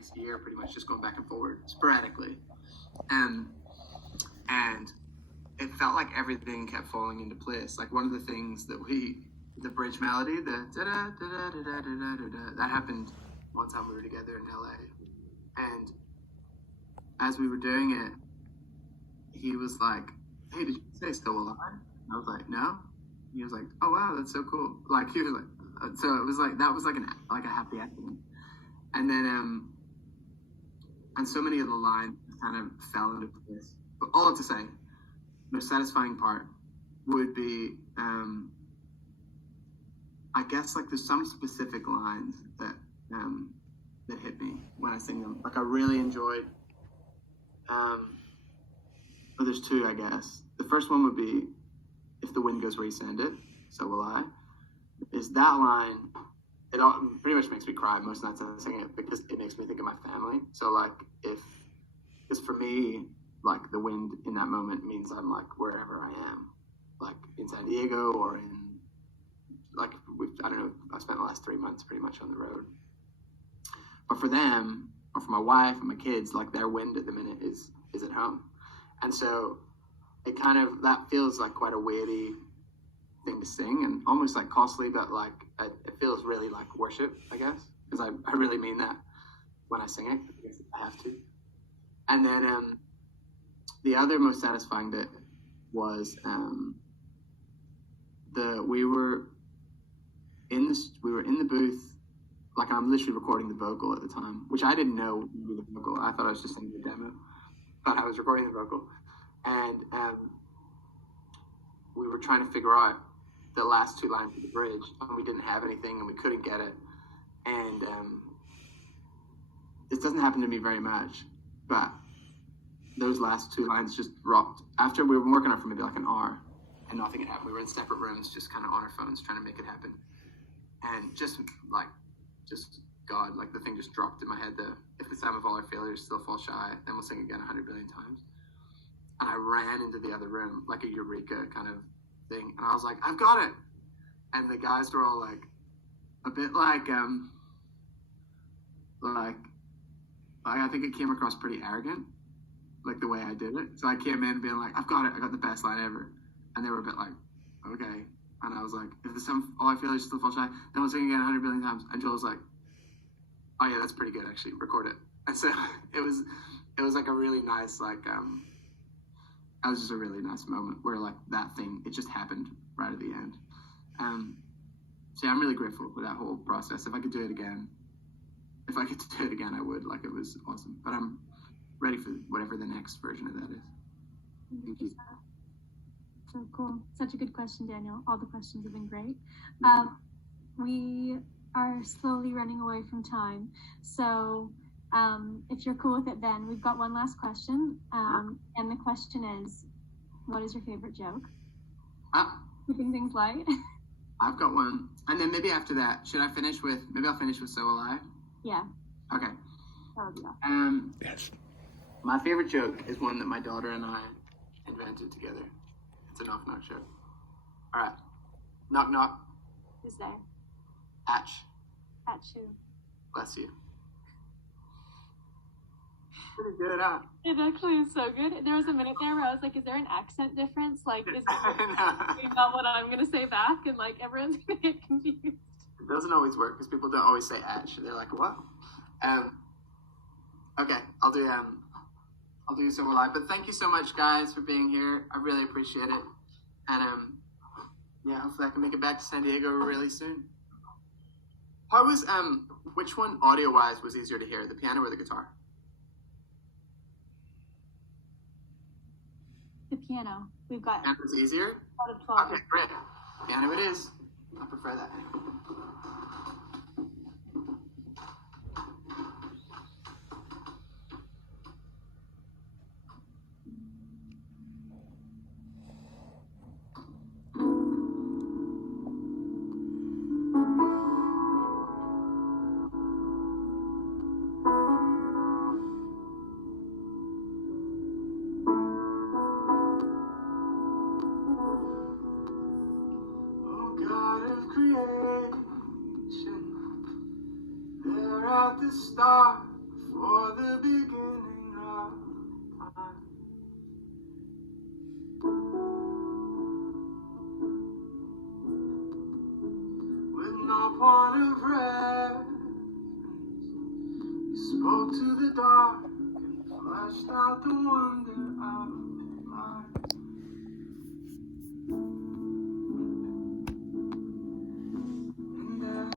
next year, pretty much just going back and forward sporadically. And it felt like everything kept falling into place. Like one of the things that the bridge melody, the da-da-da-da-da-da-da-da, that happened one time we were together in LA. And as we were doing it, he was like, "Hey, did you say still alive?" I was like, "No." He was like, "Oh wow, that's so cool." Like he was like, so it was like that was like a happy ending. And then and so many of the lines kind of fell into place. But all to say, the most satisfying part would be, I guess like there's some specific lines that hit me when I sing them. Like I really enjoyed. Well, there's two, I guess. The first one would be, "If the wind goes where you send it, so will I." Is that line? It all pretty much makes me cry most nights I sing it because it makes me think of my family. So like because for me, like the wind in that moment means I'm like wherever I am, like in San Diego or in like I don't know. I spent the last 3 months pretty much on the road. But for them, or for my wife and my kids, like their wind at the minute is at home. And so it kind of, that feels like quite a weighty thing to sing and almost like costly, but like it feels really like worship, I guess, because I really mean that when I sing it. I guess I have to. And then the other most satisfying bit was we were in the booth, like I'm literally recording the vocal at the time, which I didn't know would be the vocal. I thought I was just singing the demo, but I was recording the vocal, and we were trying to figure out the last two lines of the bridge, and we didn't have anything, and we couldn't get it. And this doesn't happen to me very much, but those last two lines just dropped after we were working on it for maybe like an hour, and nothing had happened. We were in separate rooms, just kind of on our phones trying to make it happen, and just God, like the thing just dropped in my head. If the sum of all our failures still fall shy, then we'll sing again 100 billion times. And I ran into the other room like a eureka kind of thing, and I was like, "I've got it!" And the guys were all like, a bit like I think it came across pretty arrogant, like the way I did it. So I came in being like, "I've got it! I got the best line ever," and they were a bit like, "Okay." And I was like, "If the sum of all our failures still fall shy, then we'll sing again 100 billion times." And Joel was like, "Oh yeah, that's pretty good actually. Record it." And so it was like a really nice that was just a really nice moment where like that thing, it just happened right at the end. So yeah, I'm really grateful for that whole process. If I could do it again, I would. Like it was awesome. But I'm ready for whatever the next version of that is. Thank you. So cool. Such a good question, Daniel. All the questions have been great. We are slowly running away from time. So if you're cool with it, Ben, we've got one last question. And the question is, what is your favorite joke? Keeping things light. I've got one. And then maybe after that, maybe I'll finish with So Will I? Yeah. Okay. That would be awesome. Yes. My favorite joke is one that my daughter and I invented together. It's a knock-knock joke. All right. Knock, knock. Who's there? Atch. Atch who? Bless you. Pretty good, huh? It actually is so good. There was a minute there where I was like, is there an accent difference? Like, is not what I'm going to say back? And like, everyone's going to get confused. It doesn't always work because people don't always say atch. They're like, what? Okay, I'll do So Will I. But thank you so much, guys, for being here. I really appreciate it. And yeah, hopefully I can make it back to San Diego really soon. How was which one audio-wise was easier to hear, the piano or the guitar? The piano. We've got. Piano was easier? Out of 12. Okay, great. Piano it is. I prefer that. Go to the dark, flushed out the wonder of